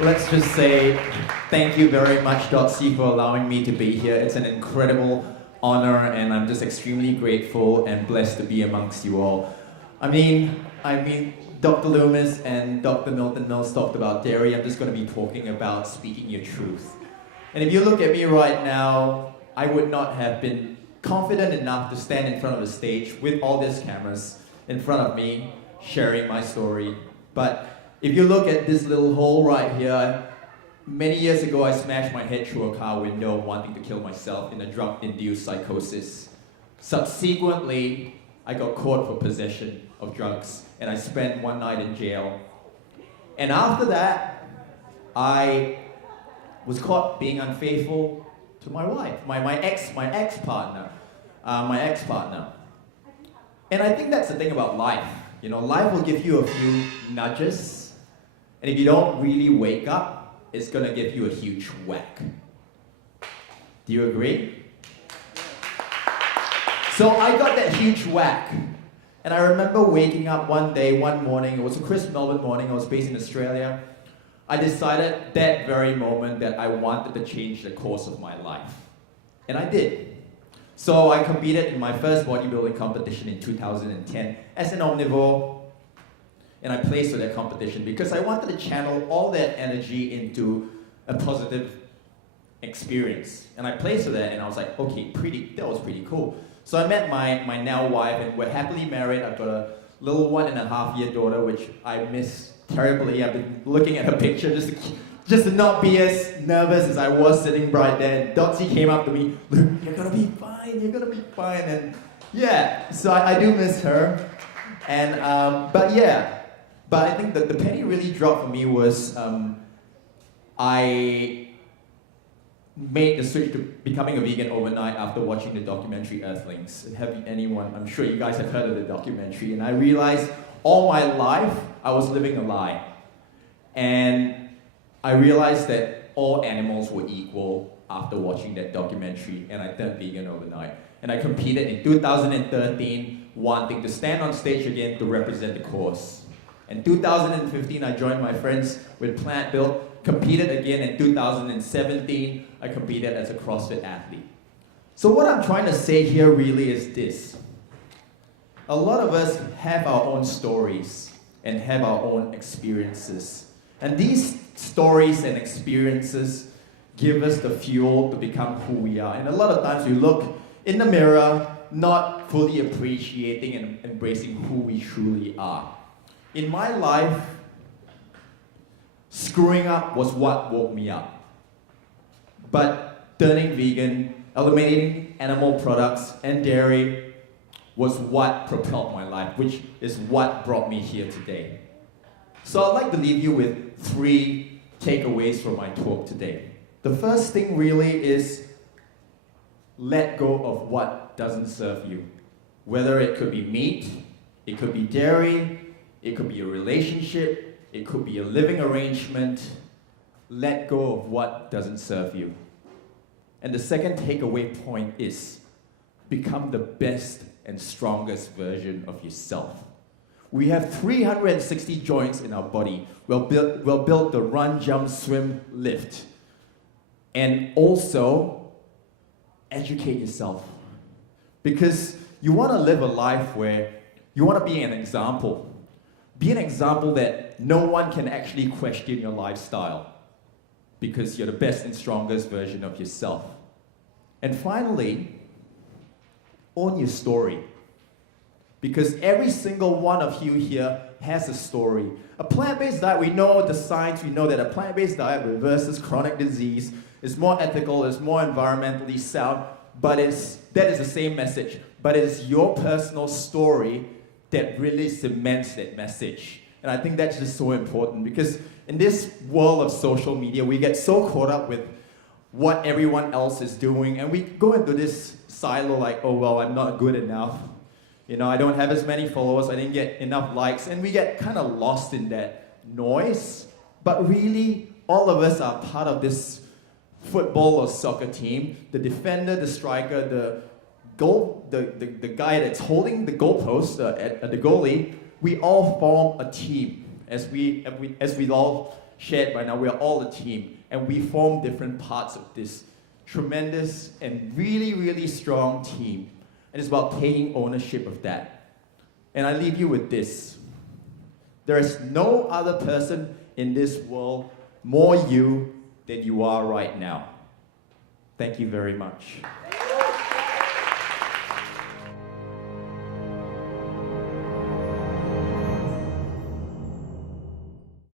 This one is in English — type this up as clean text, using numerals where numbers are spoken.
Let's just say thank you very much, Dotsie, for allowing me to be here. It's an incredible honor, and I'm just extremely grateful and blessed to be amongst you all. I mean, Dr. Loomis and Dr. Milton Mills talked about dairy. I'm just going to be talking about speaking your truth. And if you look at me right now, I would not have been confident enough to stand in front of a stage with all these cameras in front of me, sharing my story. But if you look at this little hole right here, many years ago I smashed my head through a car window wanting to kill myself in a drug-induced psychosis. Subsequently, I got caught for possession of drugs and I spent one night in jail. And after that, I was caught being unfaithful to my wife, my ex-partner. And I think that's the thing about life. You know, life will give you a few nudges, and if you don't really wake up, it's gonna give you a huge whack. Do you agree? So I got that huge whack, and I remember waking up one morning, it was a crisp Melbourne morning, I was based in Australia. I decided that very moment that I wanted to change the course of my life. And I did. So I competed in my first bodybuilding competition in 2010 as an omnivore, and I placed for that competition because I wanted to channel all that energy into a positive experience. And I placed for that, and I was like, okay, that was pretty cool. So I met my now wife, and we're happily married. I've got a little 1.5-year daughter, which I miss terribly. I've been looking at her picture just to not be as nervous as I was sitting right there. And Dotsie came up to me, "Luke, you're gonna be fine. And yeah, so I do miss her. And but I think that the penny really dropped for me was I made the switch to becoming a vegan overnight after watching the documentary Earthlings. I'm sure you guys have heard of the documentary, and I realized all my life I was living a lie. And I realized that all animals were equal after watching that documentary, and I turned vegan overnight. And I competed in 2013, wanting to stand on stage again to represent the cause. In 2015, I joined my friends with Plant Build, competed again in 2017, I competed as a CrossFit athlete. So what I'm trying to say here really is this. A lot of us have our own stories and have our own experiences. And these stories and experiences give us the fuel to become who we are. And a lot of times we look in the mirror, not fully appreciating and embracing who we truly are. In my life, screwing up was what woke me up. But turning vegan, eliminating animal products and dairy was what propelled my life, which is what brought me here today. So I'd like to leave you with 3 takeaways from my talk today. The first thing really is let go of what doesn't serve you. Whether it could be meat, it could be dairy, it could be a relationship, it could be a living arrangement. Let go of what doesn't serve you. And the second takeaway point is become the best and strongest version of yourself. We have 360 joints in our body. We'll build the run, jump, swim, lift. And also, educate yourself. Because you want to live a life where you want to be an example. Be an example that no one can actually question your lifestyle. Because you're the best and strongest version of yourself. And finally, own your story. Because every single one of you here has a story. A plant-based diet, we know the science, we know that a plant-based diet reverses chronic disease, is more ethical, is more environmentally sound, but that is the same message. But it is your personal story that really cements that message. And I think that's just so important because in this world of social media, we get so caught up with what everyone else is doing, and we go into this silo like, oh well, I'm not good enough. You know, I don't have as many followers, I didn't get enough likes, and we get kind of lost in that noise. But really, all of us are part of this football or soccer team. The defender, the striker, the guy that's holding the goalpost, the goalie, we all form a team as we all shared by now, we are all a team, and we form different parts of this tremendous and really, really strong team. And it's about taking ownership of that. And I leave you with this. There is no other person in this world more you than you are right now. Thank you very much.